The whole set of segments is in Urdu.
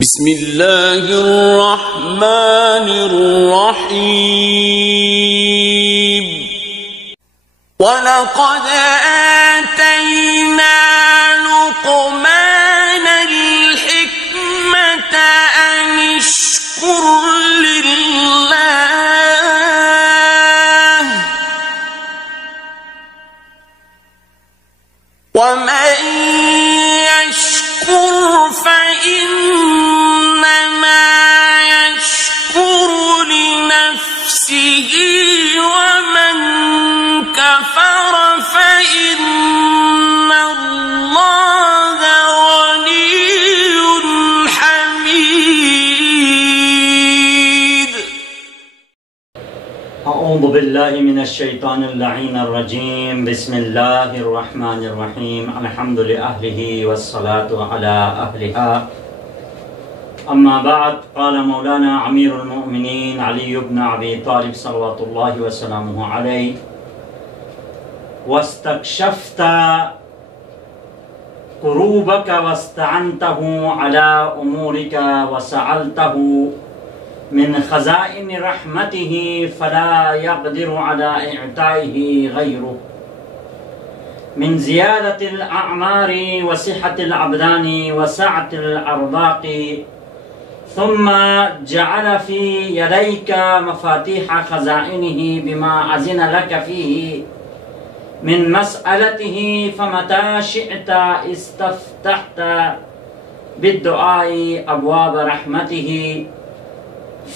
بسم اللہ الرحمن الرحیم وَلَقَدْ آتَيْنَا لُقْمَانَ الْحِكْمَةَ أَنِ اشْكُرْ لِلَّهِ وَمَن يَشْكُرْ فَإِنَّمَا يَشْكُرُ لِنَفْسِهِ وَمَن كَفَرَ فَإِنَّ اللَّهَ غَنِيٌّ حَمِيدٌ اعوذ باللہ من الشیطان اللعین الرجیم بسم اللہ الرحمن الرحیم الحمد لأہلہ والصلاة علی اہلہا اما بعد قال مولانا امیر المؤمنین علی بن ابی طالب صلوات اللہ وسلامہ علیہ واستکشفت قروبک واستعنتہ علی امورک وسألتہ من خزائن رحمته فلا يقدر على إعطائه غيره من زيادة الأعمار وصحة الأبدان وسعة الأرزاق ثم جعل في يديك مفاتيح خزائنه بما أذن لك فيه من مسألته فمتى شئت استفتحت بالدعاء أبواب رحمته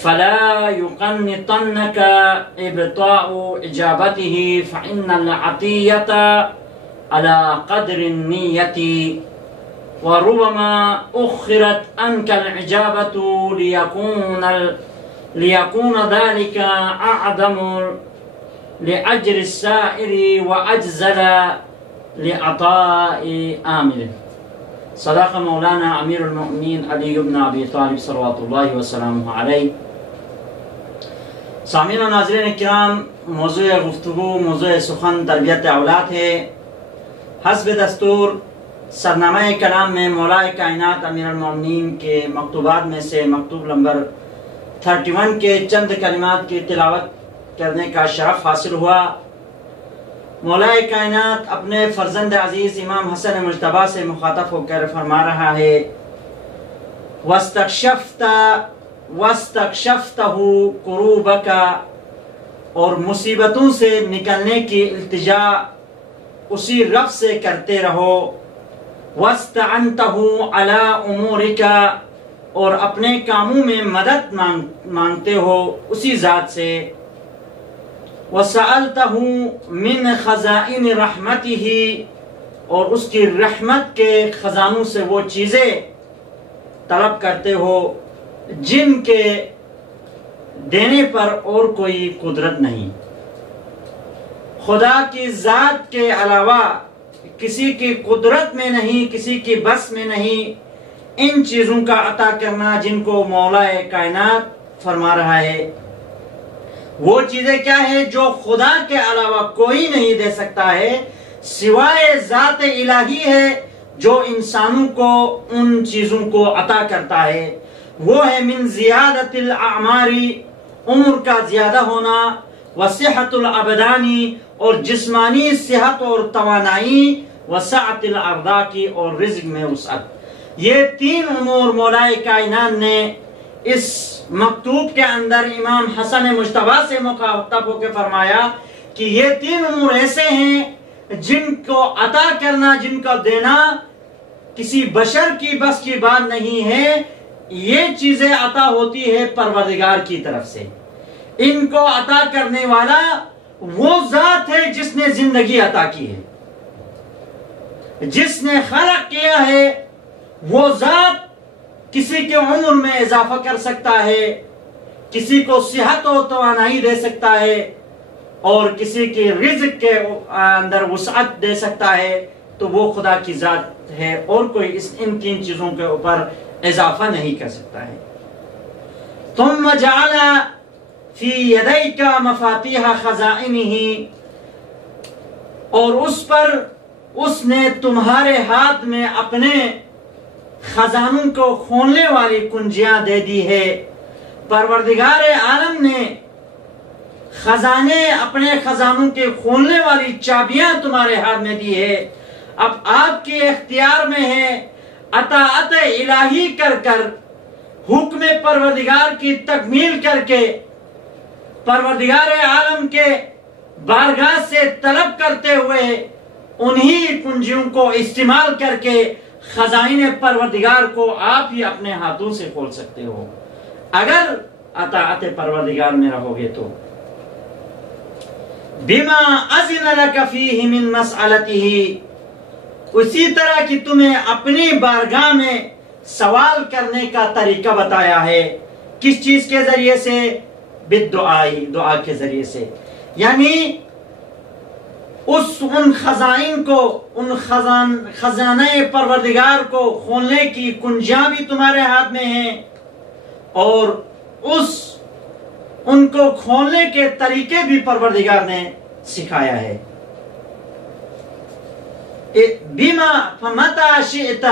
فلا يقنطنك إبطاء إجابته فإن العطية على قدر النية وربما أخرت عنك الإجابة ليكون ذلك أعظم لأجر السائر وأجزل لعطاء آمل. صدق مولانا امیر المؤمنین علی بن ابی طالب صلوات اللہ وسلامہ علیہ. سامعین و ناظرین کرام، موضوع گفتگو، موضوع سخن تربیت اولاد ہے. حسب دستور سرنامہ کلام میں مولا کائنات امیر المؤمنین کے مکتوبات میں سے مکتوب نمبر 31 کے چند کلمات کی تلاوت کرنے کا شرف حاصل ہوا. مولا کائنات اپنے فرزند عزیز امام حسن مجتبیٰ سے مخاطب ہو کر فرما رہا ہے وَاسْتَكْشَفْتَهُ قُرُوبَكَ، اور مصیبتوں سے نکلنے کی التجا اسی رب سے کرتے رہو. وَاسْتَعَنْتَهُ عَلَىٰ أُمُورِكَ، اور اپنے کاموں میں مدد مانگتے ہو اسی ذات سے. وَسَأَلْتَهُ مِنْ خَزَائِنِ رَحْمَتِهِ، اور اس کی رحمت کے خزانوں سے وہ چیزیں طلب کرتے ہو جن کے دینے پر اور کوئی قدرت نہیں. خدا کی ذات کے علاوہ کسی کی قدرت میں نہیں، کسی کی بس میں نہیں ان چیزوں کا عطا کرنا جن کو مولا کائنات فرما رہا ہے. وہ چیزیں کیا ہے جو خدا کے علاوہ کوئی نہیں دے سکتا ہے، سوائے ذات الہی ہے جو انسانوں کو ان چیزوں کو عطا کرتا ہے. وہ ہے من زیادت الاعمار، عمر کا زیادہ ہونا، وصحت الابدانی، اور جسمانی صحت اور توانائی، وسعت الارزاق، اور رزق میں وسعت. یہ تین امور مولا کائنات نے اس مکتوب کے اندر امام حسن مجتبیٰ سے مخاطب ہو کے فرمایا کہ یہ تین امور ایسے ہیں جن کو عطا کرنا، جن کو دینا کسی بشر کی بس کی بات نہیں ہے. یہ چیزیں عطا ہوتی ہے پروردگار کی طرف سے. ان کو عطا کرنے والا وہ ذات ہے جس نے زندگی عطا کی ہے، جس نے خلق کیا ہے. وہ ذات کسی کے عمر میں اضافہ کر سکتا ہے، کسی کو صحت و توانائی دے سکتا ہے، اور کسی کی رزق کے اندر وسعت دے سکتا ہے. تو وہ خدا کی ذات ہے اور کوئی ان تین چیزوں کے اوپر اضافہ نہیں کر سکتا ہے. ثم جعل فی یدیک مفاتیح خزائنہ، اور اس پر اس نے تمہارے ہاتھ میں اپنے خزانوں کو کھولنے والی کنجیاں دے دی ہے۔ پروردگار عالم نے خزانے، اپنے خزانوں کے کھولنے والی چابیاں تمہارے ہاتھ میں دی ہے۔ اب آپ کے اختیار میں ہے اطاعت الہی کر کر، حکم پروردگار کی تکمیل کر کے، پروردگار عالم کے بارگاہ سے طلب کرتے ہوئے انہی کنجیوں کو استعمال کر کے خزائن پروردگار کو آپ ہی اپنے ہاتھوں سے کھول سکتے ہو اگر اطاعت پروردگار میں رہو گے تو۔ بما اذن لک فیہ من مسئلتہ، اسی طرح کہ تمہیں اپنی بارگاہ میں سوال کرنے کا طریقہ بتایا ہے۔ کس چیز کے ذریعے سے؟ بالدعائی، دعا کے ذریعے سے، یعنی ان خزائن کو، ان خزانہ پروردگار کو کھولنے کی کنجیاں بھی تمہارے ہاتھ میں ہیں، اور ان کو کھولنے کے طریقے بھی پروردگار نے سکھایا ہے۔ بما فمتا شئت،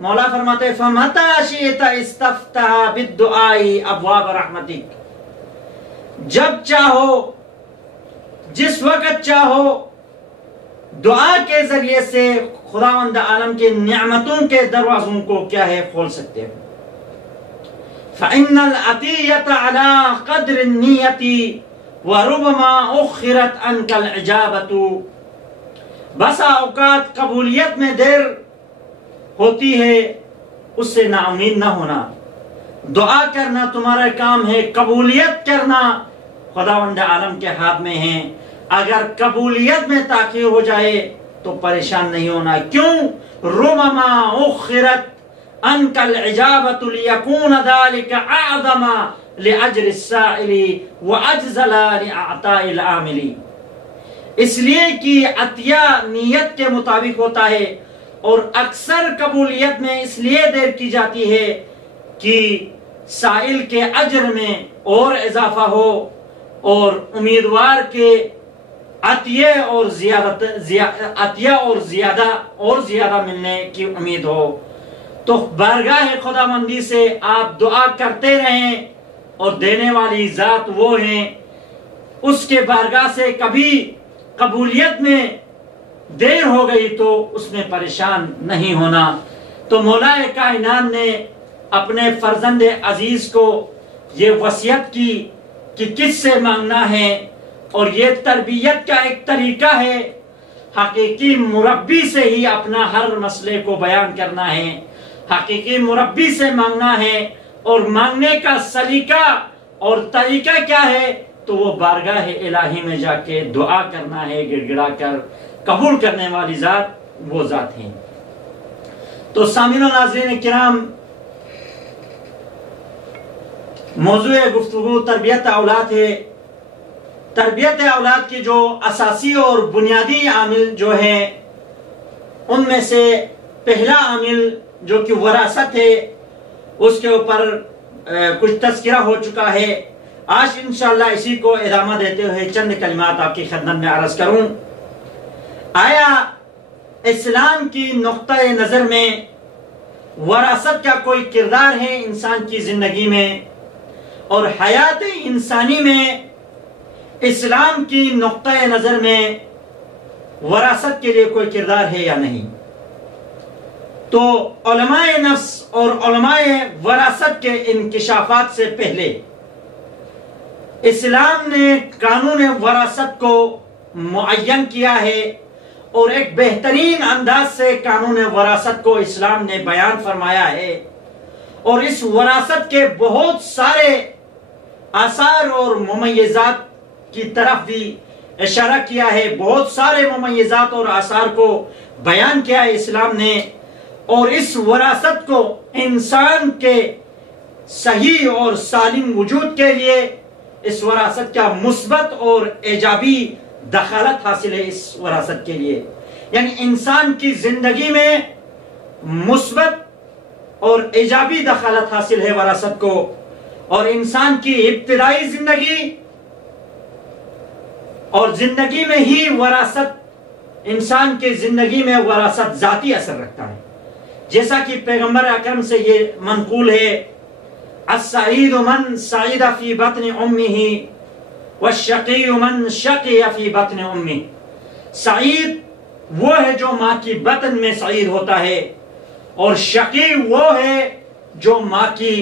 مولا فرماتے فمتا شئت استفتح بالدعاء ابواب رحمتک، جب چاہو، جس وقت چاہو، دعا کے ذریعے سے خداوند عالم کے نعمتوں کے دروازوں کو کیا ہے کھول سکتے ہو۔ فإن العطیۃ علی قدر النیۃ وربما اخرت عنک العجابۃ، بسا اوقات قبولیت میں دیر ہوتی ہے، اس سے نا امید نہ ہونا۔ دعا کرنا تمہارا کام ہے، قبولیت کرنا خداوند عالم کے ہاتھ میں ہے۔ اگر قبولیت میں تاخیر ہو جائے تو پریشان نہیں ہونا، کیوں؟ ربما اخرت عنک العجابۃ لیکون ذلک اعظم لاجر السائل واجزل لاعطاء العامل، اس لیے کہ عطیہ نیت کے مطابق ہوتا ہے، اور اکثر قبولیت میں اس لیے دیر کی جاتی ہے کہ سائل کے اجر میں اور اضافہ ہو، اور امیدوار کے عطیہ اور زیادہ ملنے کی امید ہو۔ تو بارگاہ خداوندی سے آپ دعا کرتے رہیں، اور دینے والی ذات وہ ہیں، اس کے بارگاہ سے کبھی قبولیت میں دیر ہو گئی تو اس میں پریشان نہیں ہونا۔ تو مولا کائنات نے اپنے فرزند عزیز کو یہ وصیت کی کہ کس سے مانگنا ہے، اور یہ تربیت کا ایک طریقہ ہے، حقیقی مربی سے ہی اپنا ہر مسئلے کو بیان کرنا ہے، حقیقی مربی سے مانگنا ہے، اور مانگنے کا سلیقہ اور طریقہ کیا ہے؟ تو وہ بارگاہ الہی میں جا کے دعا کرنا ہے، گڑ گڑا کر۔ قبول کرنے والی ذات وہ ذات ہیں۔ تو سامعین و ناظرین کرام، موضوع گفتگو تربیت اولاد ہے۔ تربیت اولاد کی جو اساسی اور بنیادی عامل جو ہیں، ان میں سے پہلا عامل جو کہ وراثت ہے، اس کے اوپر کچھ تذکرہ ہو چکا ہے۔ آج انشاءاللہ اسی کو ادامہ دیتے ہوئے چند کلمات آپ کی خدمت میں عرض کروں۔ آیا اسلام کی نقطہ نظر میں وراثت کا کوئی کردار ہے انسان کی زندگی میں؟ اور حیات انسانی میں اسلام کی نقطہ نظر میں وراثت کے لیے کوئی کردار ہے یا نہیں؟ تو علماء نفس اور علماء وراثت کے انکشافات سے پہلے اسلام نے قانون وراثت کو معین کیا ہے، اور ایک بہترین انداز سے قانون وراثت کو اسلام نے بیان فرمایا ہے، اور اس وراثت کے بہت سارے آثار اور ممیزات کی طرف بھی اشارہ کیا ہے، بہت سارے ممیزات اور آثار کو بیان کیا ہے اسلام نے، اور اس وراثت کو انسان کے صحیح اور سالم وجود کے لیے اس وراثت کا مثبت اور ایجابی دخالت حاصل ہے۔ اس وراثت کے لیے یعنی انسان کی زندگی میں مثبت اور ایجابی دخالت حاصل ہے وراثت کو، اور انسان کی ابتدائی زندگی اور زندگی میں ہی وراثت، انسان کی زندگی میں وراثت ذاتی اثر رکھتا ہے۔ جیسا کہ پیغمبر اکرم سے یہ منقول ہے، السعید من سعید فی بطن امہ والشقی من شقی فی بطن امہ. سعید وہ ہے جو ماں کی بطن میں سعید ہوتا ہے، اور شقی وہ ہے جو ماں کی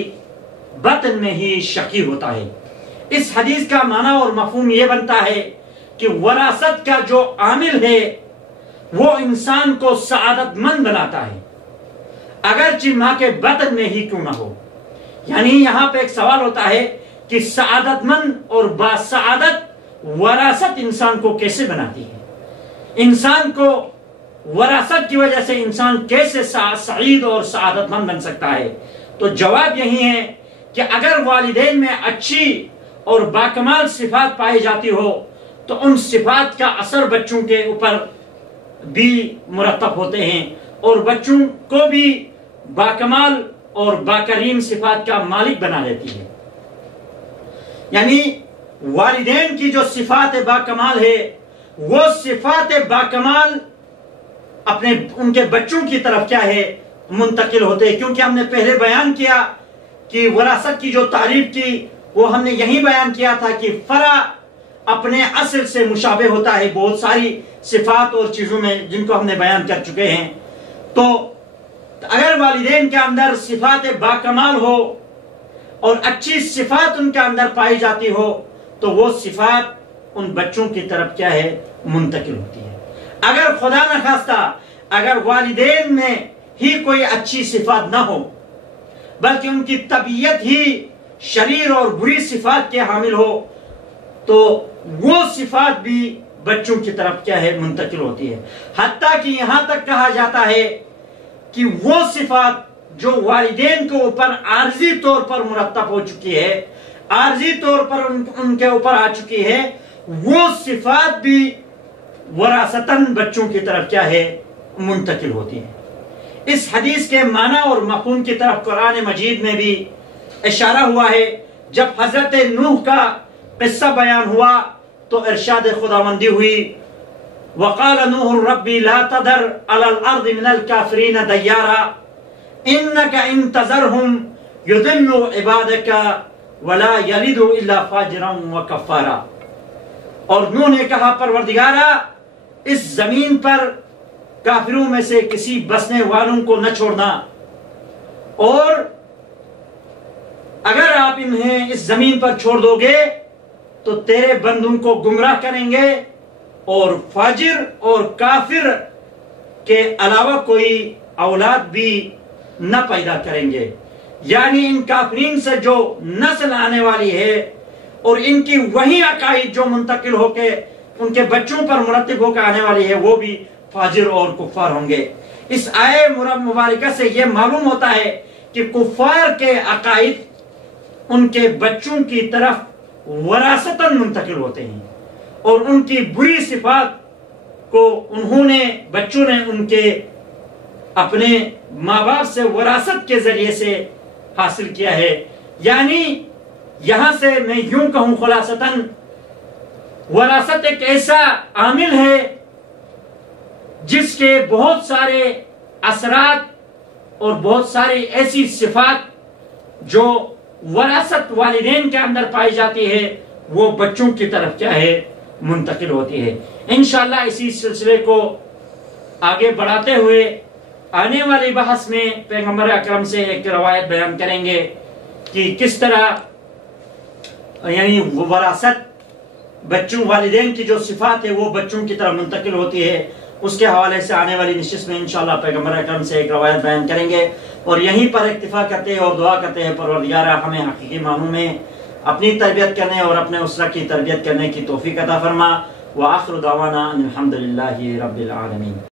بطن میں ہی شقی ہوتا ہے. اس حدیث کا معنی اور مفہوم یہ بنتا ہے کہ وراثت کا جو عامل ہے وہ انسان کو سعادت مند بناتا ہے، اگرچہ ماں کے بطن میں ہی کیوں نہ ہو. یعنی یہاں پہ ایک سوال ہوتا ہے کہ سعادت مند اور باسعادت وراثت انسان کو کیسے بناتی ہے؟ انسان کو وراثت کی وجہ سے انسان کیسے سعید اور سعادت مند بن سکتا ہے؟ تو جواب یہی ہے کہ اگر والدین میں اچھی اور باکمال صفات پائی جاتی ہو تو ان صفات کا اثر بچوں کے اوپر بھی مرتب ہوتے ہیں، اور بچوں کو بھی باکمال اور باکریم صفات کا مالک بنا دیتی ہے. یعنی والدین کی جو صفات باکمال ہے وہ صفات باکمال ان کے بچوں کی طرف کیا ہے منتقل ہوتے ہیں. کیونکہ ہم نے پہلے بیان کیا کہ وراثت کی جو تعریف کی وہ ہم نے یہی بیان کیا تھا کہ فرع اپنے اصل سے مشابہ ہوتا ہے بہت ساری صفات اور چیزوں میں، جن کو ہم نے بیان کر چکے ہیں. تو اگر والدین کے اندر صفات باکمال ہو اور اچھی صفات ان کے اندر پائی جاتی ہو تو وہ صفات ان بچوں کی طرف کیا ہے منتقل ہوتی ہے. اگر خدا نخواستہ اگر والدین میں ہی کوئی اچھی صفات نہ ہو بلکہ ان کی طبیعت ہی شریر اور بری صفات کے حامل ہو تو وہ صفات بھی بچوں کی طرف کیا ہے منتقل ہوتی ہے. حتیٰ کہ یہاں تک کہا جاتا ہے کہ وہ صفات جو والدین کے اوپر عارضی طور پر مرتب ہو چکی ہے، عارضی طور پر ان کے اوپر آ چکی ہے، وہ صفات بھی وراثتاً بچوں کی طرف کیا ہے منتقل ہوتی ہے. اس حدیث کے معنی اور مفہوم کی طرف قرآن مجید میں بھی اشارہ ہوا ہے. جب حضرت نوح کا قصہ بیان ہوا تو ارشاد خداوندی ہوئی، وقال نوح ربی لا تذر علی الارض من الکافرین دیارا انک ان تذرهم یضلوا عبادک ولا یلدوا الا فاجرا وکفارا. اور نوح نے کہا پروردگارا اس زمین پر کافروں میں سے کسی بسنے والوں کو نہ چھوڑنا، اور اگر آپ انہیں اس زمین پر چھوڑ دو گے تو تیرے بندوں کو گمراہ کریں گے اور فاجر اور کافر کے علاوہ کوئی اولاد بھی نہ پیدا کریں گے. یعنی ان کافرین سے جو نسل آنے والی ہے اور ان کی وہی عقائد جو منتقل ہو کے ان کے بچوں پر مرتب ہو کے آنے والی ہے وہ بھی فاجر اور کفار ہوں گے. اس آیے مبارکہ سے یہ معلوم ہوتا ہے کہ کفار کے عقائد ان کے بچوں کی طرف وراثتاً منتقل ہوتے ہیں، اور ان کی بری صفات کو بچوں نے ان کے اپنے ماں باپ سے وراثت کے ذریعے سے حاصل کیا ہے. یعنی یہاں سے میں یوں کہوں خلاصتاً وراثت ایک ایسا عامل ہے جس کے بہت سارے اثرات اور بہت ساری ایسی صفات جو وراثت والدین کے اندر پائی جاتی ہے وہ بچوں کی طرف کیا ہے منتقل ہوتی ہے. انشاءاللہ اسی سلسلے کو آگے بڑھاتے ہوئے آنے والی بحث میں پیغمبر اکرم سے ایک روایت بیان کریں گے کہ کس طرح یعنی وراثت بچوں والدین کی جو صفات ہے وہ بچوں کی طرف منتقل ہوتی ہے. اس کے حوالے سے آنے والی نشست میں انشاءاللہ پیغمبر اکرم سے ایک روایت بیان کریں گے، اور یہیں پر اکتفا کرتے ہیں اور دعا کرتے ہیں پروردگارہ ہمیں حقیقی معنوں میں اپنی تربیت کرنے اور اپنے اسرہ کی تربیت کرنے کی توفیق عطا فرما. وآخر دعوانا ان الحمدللہ رب العالمین.